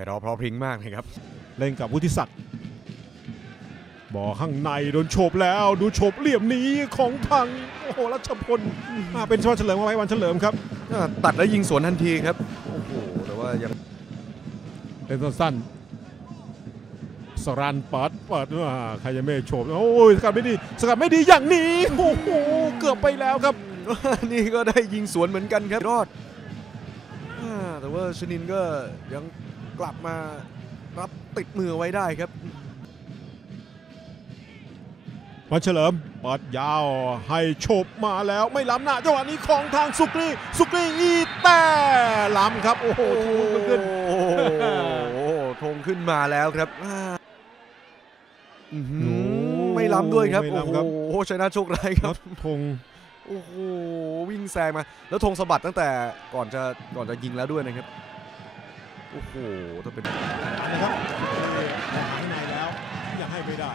รเราะเพราะพริ้งมากเลยครับ เล่นกับวุฒิศักดิ์บอลข้างในโดนโฉบแล้วดูโฉบเหลี่ยมนี้ของทางโอ้โหรัชพลอ่าเป็นชวันเฉลิมเอาไว้วันเฉลิมครับอ่าตัดแล้วยิงสวนทันทีครับ โอ้โห แต่ว่ายังเล่นสั้นๆสรันเปิดเปิดว่าใครจะไม่โฉบโอ้ยสกัดไม่ดีสกัดไม่ดีอย่างนี้โอ้โหเกือบไปแล้วครับ นี่ก็ได้ยิงสวนเหมือนกันครับรอดอ่าแต่ว่าชนินก็ยัง กลับมารับติดมือไว้ได้ครับวันเฉลิมเปิดยาวให้โฉบมาแล้วไม่ล้ำหน้าจังหวะนี้ของทางสุกรีสุกรีอีแต่ล้ำครับ โอ้โหทูมันขึ้นโอ้โหธงขึ้นมาแล้วครับอ่าอื้อหือโอ้ไม่ล้ำด้วยครับไม่โอ้ล้ำครับโหชนะโชคร้ายคนัรับดธงโอ้โหวิ่งแซงมา แล้วธงสะบัดตั้งแต่ก่อนจะก่อนจะยิงแล้วด้วยนะครับ โอ้โหถ้าเป็นนะครับหายในแล้วยังให้ไม่ได้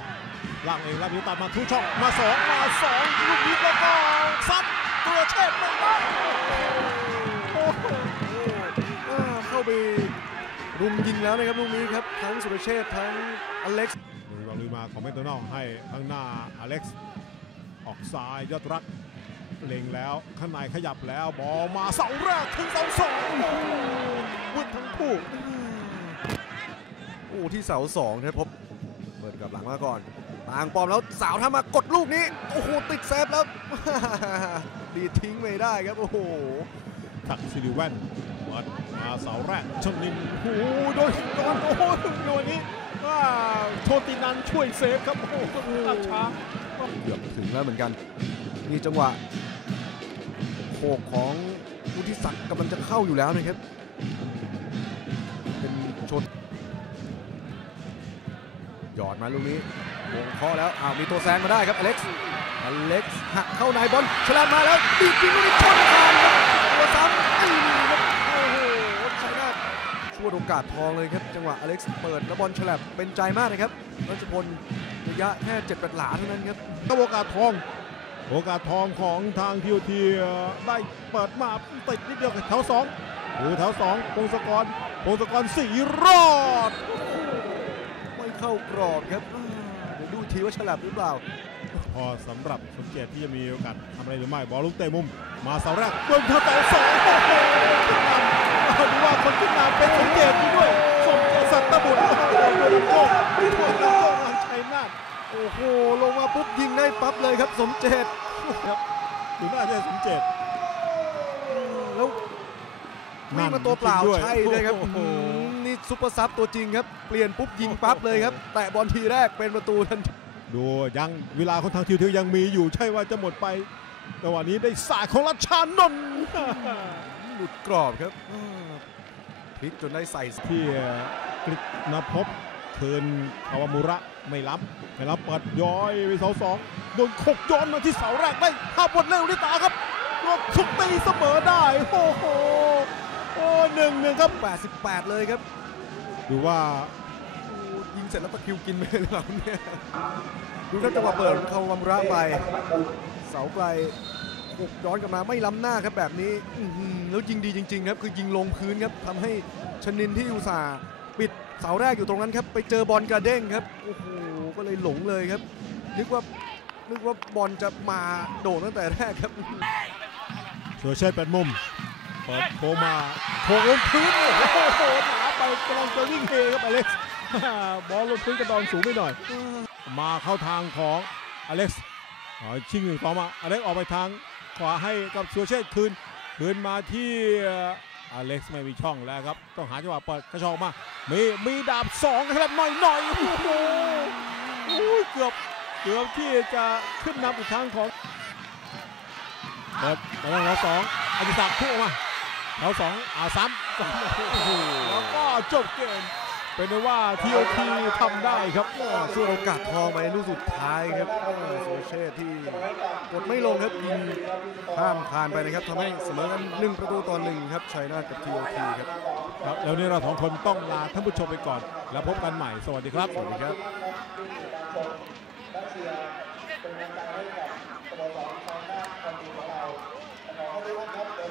ล่างเองรับนิ้วตัดมาทุกช่องมาสองมาสองลูกนี้แล้วก็ซัดตัวเชษไม่ได้โอ้โหอ่าเข้าไปรุมยิงแล้วนะครับลูกนี้ครับทั้งสุรเชษฐ์ทั้งอเล็กซ์ลุยวางลุยมาของแมคโดนัลให้ข้างหน้าอเล็กซ์ออกซ้ายยอดรัก เล็งแล้วข้างในขยับแล้วบอลมาเสาแรกถึงเสาสองโอ้โหวิ่งทั้งคู่โอ้ที่เสาสองนะครับพบเปิดกลับหลังมาก่อนต่างปอมแล้วสาวทำมากดลูกนี้ โอ้โห ติดเซฟแล้ว ดีดทิ้งไม่ได้ครับ โอ้โหทักซิลิแวนเปิดมาเสาแรกชนินโอ้โหโดนโดนโอ้โหโดนนี้ว่าโชตินันช่วยเซฟครับ โอ้โหตัดช้าเกือบถึงแล้วเหมือนกัน มีจังหวะ โขกของวุฒิศักดิ์กำลังจะเข้าอยู่แล้วนะครับ เป็นชนหยอดมาลูกนี้วงเคาะแล้วอ้าวมีตัวแซงมาได้ครับอเล็กซ์อเล็กซ์หักเข้าในบอลฉลามมาแล้วดีดยิงลูกนี้ชนคานครับตัวซ้ำอื้อครับโอ้โหชัยนาทช่วยโอกาสทองเลยครับ จังหวะอเล็กซ์เปิดแล้วบอลฉลับเป็นใจมากนะครับรัชพลระยะแค่เป็ดหลาเท่านั้นครับก็โอกาสทอง โอกาสทองของทางทีโอทีได้เปิดมาติดนิดเดียวกับแถวสองดูแถวสองพงศกรพงศกรสีรอด ไม่เข้ากรอบครับอ่าเดี๋ยวดูอีกทีว่าฉลับหรือเปล่า พอสำหรับสมเกียรติที่จะมีโอกาสทำอะไรหรือไม่บอลลูกเตะมุม มาเสาแรกเบิ้งเท่าเสาสองโอ้โหขึ้นนำดูว่าคนขึ้นนำเป็นสมเกียรติด้วยสมเกียรติสัตตบุตรโอ้โหโดนโก้โดนโก้ทางชัยนาท โอ้โห ลงมา ปุ๊บยิงได้ปั๊บเลยครับสมเจตดูน่าจะสมเกียรติแล้ววิ่งมาตัวเปล่าจริงด้วยใช่เลยครับโอ้โหอืมนี่ซุปเปอร์ซับตัวจริงครับเปลี่ยนปุ๊บยิงปั๊บเลยครับ แตะบอลทีแรกเป็นประตูทันทีดูยังเวลาของทางทีวทิวยังมีอยู่ใช่ว่าจะหมดไปแต่วันนี้ได้สายของรัชชานนท์หลุดกรอบครับอ่าพลิกจนได้ใส่ที่กฤษณภพ คืนคาวามุระไม่ล้ำไม่ล้ำเปิดย้อยไปเสาสองโดนขกย้อนมาที่เสาแรกได้ภาพบทเร็วที่ตาครับรวทุกตีเสมอได้โอ้โหโอ้หนึ่งหนึ่งครับ 88 เลยครับ ดูว่ายิงเสร็จแล้วตะคิวกินไปเลยหรือเปล่าเนี่ยดูครับจังหวะเปิดคาวามุระไป เสาไกลหกย้อนกลับมาไม่ล้ำหน้าครับแบบนี้แล้วยิงดีจริง ๆ ครับ คือยิงลงพื้นครับทำให้ชนินที่อุตส่าห์ ปิดเสาแรกอยู่ตรงนั้นครับไปเจอบอลกระเด้งครับโอ้โหก็เลยหลงเลยครับนึกว่านึกว่าบอลจะมาโด่งตั้งแต่แรกครับเสือเชษแปดมุมเปิดโค้งมาโค้งลงพื้นโอ้โหหนาไปกำลังจะวิ่งเฮครับอเล็กซ์บอลลงพื้นกระดอนสูงไปหน่อย มาเข้าทางของอเล็กซ์อ๋อชิงหนึ่งต่อมาอเล็กซ์ออกไปทางขวาให้กับสุรเชษฐ์คืนคืนมาที่อเล็กซ์ไม่มีช่องแล้วครับ ต้องหาจังหวะเปิดกระชอกมา มีมีดาบสองครับหน่อยหน่อยโอ้โหเกือบเกือบที่จะขึ้นนำอีกครั้งของเปิดมาแล้วเราสองอดิศักดิ์พุ่งออกมาแถวสองอาซ้ำแล้วก็จบเกม เป็นว่าทีโอทีทำได้ครับสู้ยโอกาสทองไปในลูกสุดท้ายครับโซเช่ที่กดไม่ลงครับยิงข้ามคานไปนะครับทำให้เสมอกันหนึ่งประตูต่อหนึ่งครับชัยนาทกับทีโอทีครับครับแล้วนี้เราสองคนต้องลาท่านผู้ชมไปก่อน แล้วพบกันใหม่สวัสดีครับสวัสดีครับเป็นการให้กับสโมสรชัยนาทคนดีของเราขอให้ทุกท่าน